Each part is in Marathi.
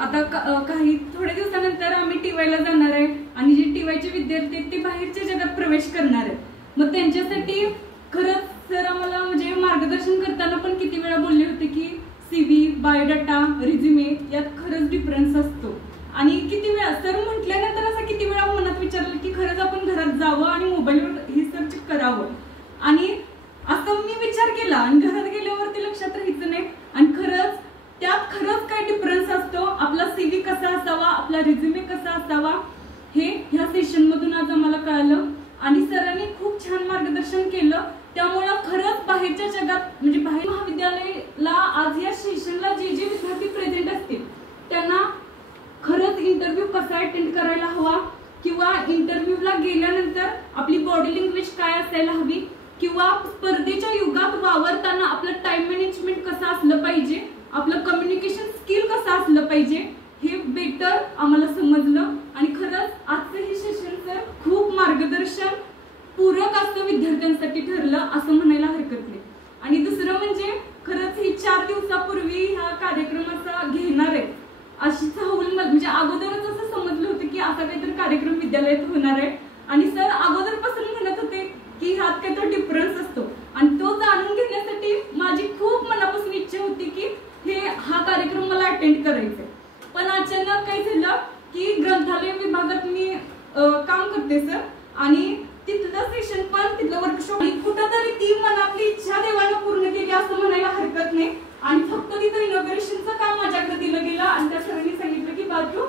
आता काही थोड्या दिवसानंतर आम्ही टीवायला जाणार आहे आणि जे टीवायचे विद्यार्थी आहेत ते बाहेरच्या जगात प्रवेश करणार आहेत। मग त्यांच्यासाठी खरंच सर आम्हाला म्हणजे मार्गदर्शन करताना पण किती वेळा बोलले होते की सीव्ही, बायोडाटा, रिझ्युमे यात खरंच डिफरन्स असतो। आणि किती वेळा सर म्हटल्यानंतर असं किती वेळा मनात विचारलं की खरंच आपण घरात जावं आणि मोबाईलवर हे सर्च करावं। आणि असं मी विचार केला आणि घरात गेल्यावर ते लक्षात राहायचं नाही। आणि खरंच त्यात खरंच काय डिफरन्स असतो, आपला सीव्ही कसा असावा, आपला रिझ्युमे कसा असावा हे ह्या सेशन मधून आज आम्हाला कळालं। आणि सरांनी खूप छान मार्गदर्शन केलं, त्यामुळे खरंच बाहेरच्या जगात म्हणजे बाहेर महाविद्यालयाला आज या सेशनला जे जे विद्यार्थी प्रेझेंट असतील त्यांना खरंच इंटरव्ह्यू कसा अटेंड करायला हवा किंवा इंटरव्ह्यूला गेल्यानंतर आपली बॉडी लँग्वेज काय असायला हवी किंवा स्पर्धेच्या युगात वावरताना आपलं टाइम मॅनेजमेंट कसं असलं पाहिजे, आपलं कम्युनिकेशन स्किल कसं असलं पाहिजे हे बेटर आम्हाला समजलं। आणि खरंच आजचं हे सेशन सर खूप मार्गदर्शन पूरक असं विद्यार्थ्यांसाठी ठरलं असं म्हणायला हरकत नाही। आणि दुसरं म्हणजे खरंच ही 4 दिवसापूर्वी ह्या कार्यक्रमाचा घेणार आहे अशी चाहूल म्हणजे अगोदरच असं समजलं होतं की असा काहीतरी कार्यक्रम विद्यालयात होणार आहे। आणि सर अगोदरपासून म्हणत होते की ह्यात काहीतरी डिफरन्स असतो आणि तो जाणून घेण्यासाठी माझी खूप मनापासून इच्छा होती की हा कार्यक्रम मला अटेंड करायचा। पण अचानक काय झालं की ग्रंथालय विभागात मी काम करते सर आणि तिथलं सेशन पण तिथलं वर्कशॉप कुठंतरी ती मनातली इच्छा देवानं पूर्ण केली असं म्हणायला हरकत नाही। आणि फक्त तिथं इनॉग्रेशनचं काम माझ्याकडे दिलं गेलं आणि त्या सरांनी सांगितलं की बाजू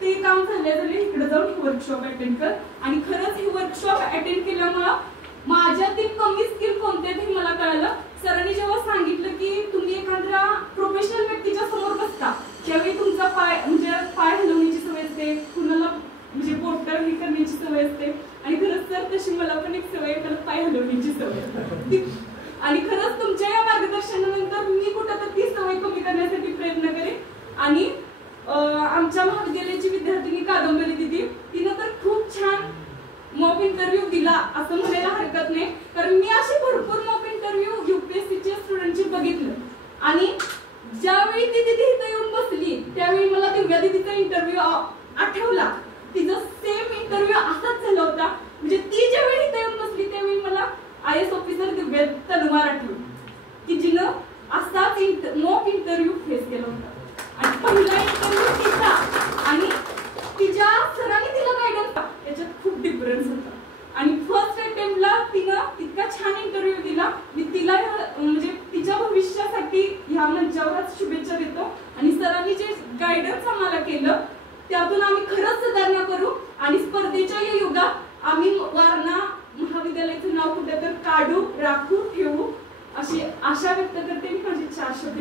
ते काम झाले इकडे जाऊन ही वर्कशॉप अटेंड कर। आणि खरंच ही वर्कशॉप अटेंड केल्यामुळं माझ्यातील कमी स्किल कोणते ते मला कळलं। सरांनी जेव्हा सांगितलं की तुम्ही एखाद्या प्रोफेशनल व्यक्तीच्या समोर बसता त्यावेळी तुमचा पाय हलवण्याची सवय असते, कुणाला म्हणजे बोट हे करण्याची सवय असते आणि खरंच सर तशी मला पण एक सवय आहे, पाय हलवण्याची सवय। आणि खरंच तुमच्या या मार्गदर्शनानंतर मी कुठं ती सवय कमी करण्यासाठी प्रयत्न करेन। आणि आमच्या महाविद्यालयाची विद्यार्थिनी कादंबरी दिदी तिनं तर खूप छान मॉक इंटरव्ह्यू दिला असं म्हणायला हरकत नाही, कारण मी असे भरपूर मॉक इंटरव्ह्यू यूपीएससीच्या स्टुडंटची बघितलं। आणि ज्यावेळी ती तिथे इथं येऊन बसली त्यावेळी मला दिव्या दिदीचा इंटरव्ह्यू आठवला, तिचा सेम इंटरव्ह्यू असाच झाला होता। म्हणजे ती ज्यावेळी इथं येऊन बसली त्यावेळी मला IAS ऑफिसर दिव्या तलवार आठवली की जिनं असाच मॉक इंटरव्ह्यू फेस केला होता। आणि पहिला इंटरव्ह्यू तिचा आणि तिच्या सरांनी तिला गायडन्स याच्यात खूप डिफरन्स होता। आणि फर्स्ट अटेम्प्टला तिनं इतका छान इंटरव्ह्यू दिला, मी तिला म्हणजे तिच्या भविष्यासाठी ह्या मंचावरच शुभेच्छा देतो। आणि सरांनी जे गायडन्स आम्हाला केलं त्यातून आम्ही खरंच सुधारणा करू आणि स्पर्धेच्या या युगात आम्ही वारणा महाविद्यालयाचं नाव कुठे तर काढू, राखू, ठेवू अशी आशा व्यक्त करते। मी माझी 4 शब्द